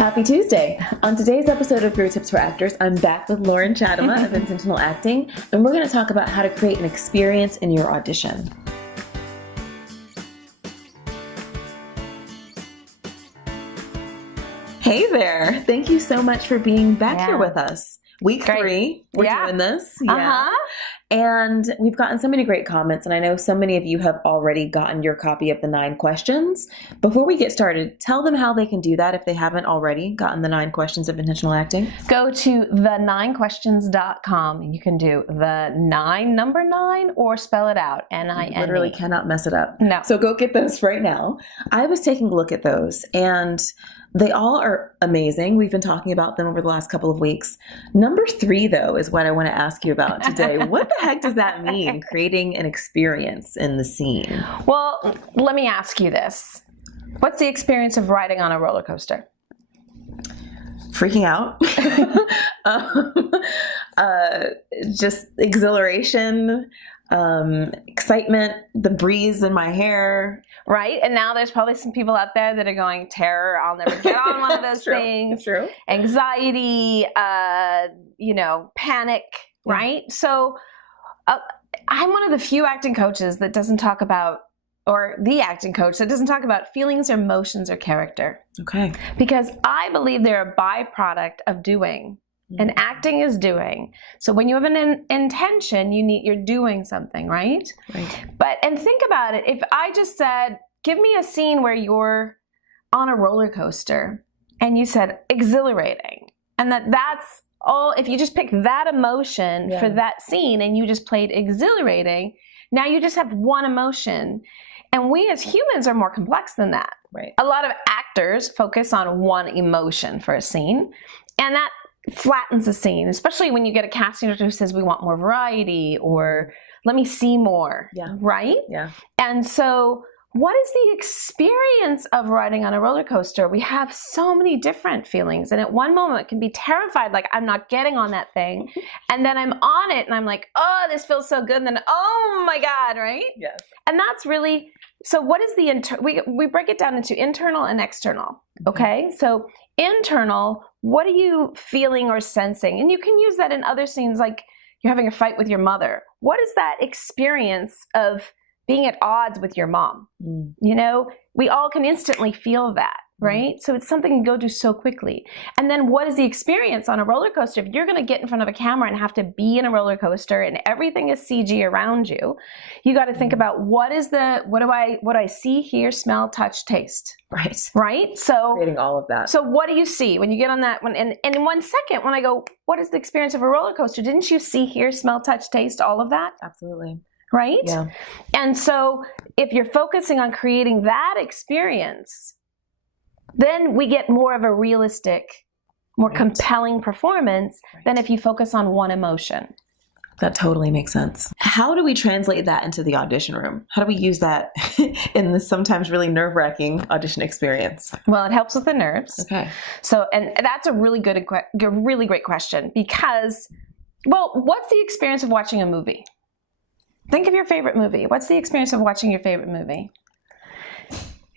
Happy Tuesday! On today's episode of Grow Tips for Actors, I'm back with Lauren Chatema of Intentional Acting, and we're going to talk about how to create an experience in your audition. Hey there! Thank you so much for being back here with us. Week 3, we're doing this. And we've gotten so many great comments, and I know so many of you have already gotten your copy of the 9 questions. Before we get started, tell them how they can do that if they haven't already gotten the 9 questions of intentional acting. Go to the9questions.com and you can do the 9 or spell it out, N-I-N-E. You literally cannot mess it up. No. So go get those right now. I was taking a look at those, and they all are amazing. We've been talking about them over the last couple of weeks. Number 3, though, is what I want to ask you about today. What the heck does that mean, creating an experience in the scene? Well, let me ask you this. What's the experience of riding on a roller coaster? Freaking out. Just exhilaration, excitement, the breeze in my hair. Right? And now there's probably some people out there that are going, terror, I'll never get on one of those things. True. Anxiety, panic, right? So I'm one of the few acting coaches that doesn't talk about, or the acting coach that doesn't talk about feelings or emotions or character. Okay. Because I believe they're a byproduct of doing. And acting is doing. So when you have an intention, you're doing something, right? Right. And think about it. If I just said, give me a scene where you're on a roller coaster and you said exhilarating, and that's all, if you just pick that emotion for that scene and you just played exhilarating, now you just have one emotion. And we as humans are more complex than that. Right. A lot of actors focus on one emotion for a scene, and that flattens the scene, especially when you get a casting director who says we want more variety or let me see more, right? Yeah. And so what is the experience of riding on a roller coaster? We have so many different feelings, and at one moment can be terrified, like I'm not getting on that thing, and then I'm on it and I'm like, oh, this feels so good, and then oh my God, right? Yes. And that's really, so what is the, we break it down into internal and external, okay? So internal, what are you feeling or sensing? And you can use that in other scenes, like you're having a fight with your mother. What is that experience of being at odds with your mom? You know, we all can instantly feel that, right? So it's something you go do so quickly. And then what is the experience on a roller coaster? If you're going to get in front of a camera and have to be in a roller coaster and everything is CG around you, you got to think about what do I see, hear, smell, touch, taste? Right? So creating all of that. So what do you see when you get on that one? And in 1 second, when I go, what is the experience of a roller coaster? Didn't you see, hear, smell, touch, taste, all of that? Absolutely. Right? Yeah. And so if you're focusing on creating that experience, then we get more of a realistic, more compelling performance than if you focus on one emotion. That totally makes sense. How do we translate that into the audition room? How do we use that in the sometimes really nerve-wracking audition experience? Well, it helps with the nerves. Okay. So, and that's a really really great question because, well, what's the experience of watching a movie? Think of your favorite movie. What's the experience of watching your favorite movie?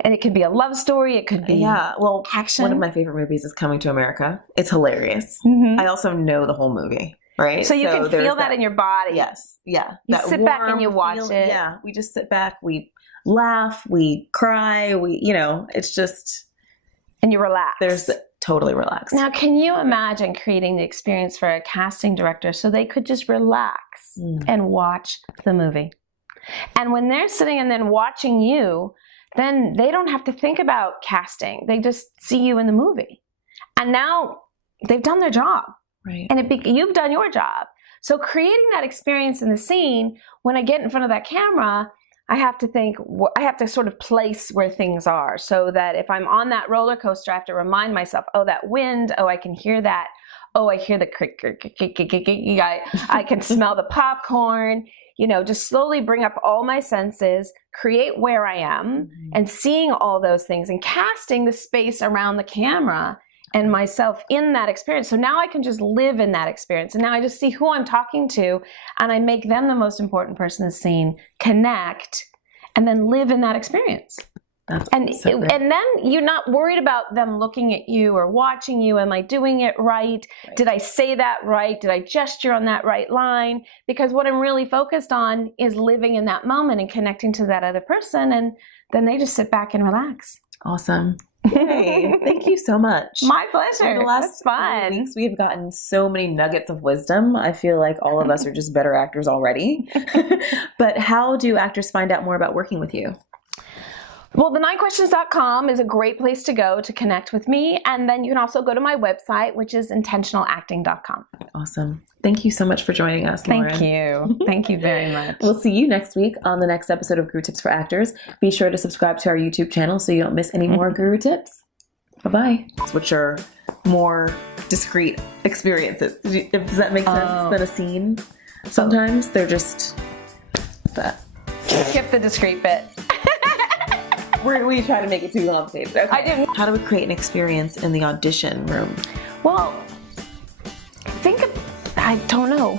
And it could be a love story. It could be action. One of my favorite movies is Coming to America. It's hilarious. I also know the whole movie, right? So you can feel that in your body. Yes. Yeah. You sit back and you watch it. Yeah. We just sit back. We laugh. We cry. It's just. And you relax. There's totally relaxed. Now, can you imagine creating the experience for a casting director so they could just relax and watch the movie? And when they're sitting and then watching you, then they don't have to think about casting. They just see you in the movie. And now they've done their job. Right. And you've done your job. So creating that experience in the scene, when I get in front of that camera, I have to sort of place where things are so that if I'm on that roller coaster, I have to remind myself, oh, that wind, oh, I can hear that. Oh, I hear the crick, I can smell the popcorn. Just slowly bring up all my senses, create where I am, and seeing all those things and casting the space around the camera and myself in that experience. So now I can just live in that experience. And now I just see who I'm talking to and I make them the most important person in the scene, connect, and then live in that experience. And then you're not worried about them looking at you or watching you. Am I doing it right? Did I say that right? Did I gesture on that right line? Because what I'm really focused on is living in that moment and connecting to that other person. And then they just sit back and relax. Awesome. Yay. Thank you so much. My pleasure. The last few weeks, we have gotten so many nuggets of wisdom. I feel like all of us are just better actors already. But how do actors find out more about working with you? Well, the9questions.com is a great place to go to connect with me. And then you can also go to my website, which is intentionalacting.com. Awesome. Thank you so much for joining us, Lauren. Thank you. Thank you very much. We'll see you next week on the next episode of Guru Tips for Actors. Be sure to subscribe to our YouTube channel so you don't miss any more Guru Tips. Bye-bye. Which are more discrete experiences. Does that make sense than a scene? Sometimes they're just that. Skip the discrete bit. We try to make it too complicated. Okay. I didn't. How do we create an experience in the audition room? Well, I don't know.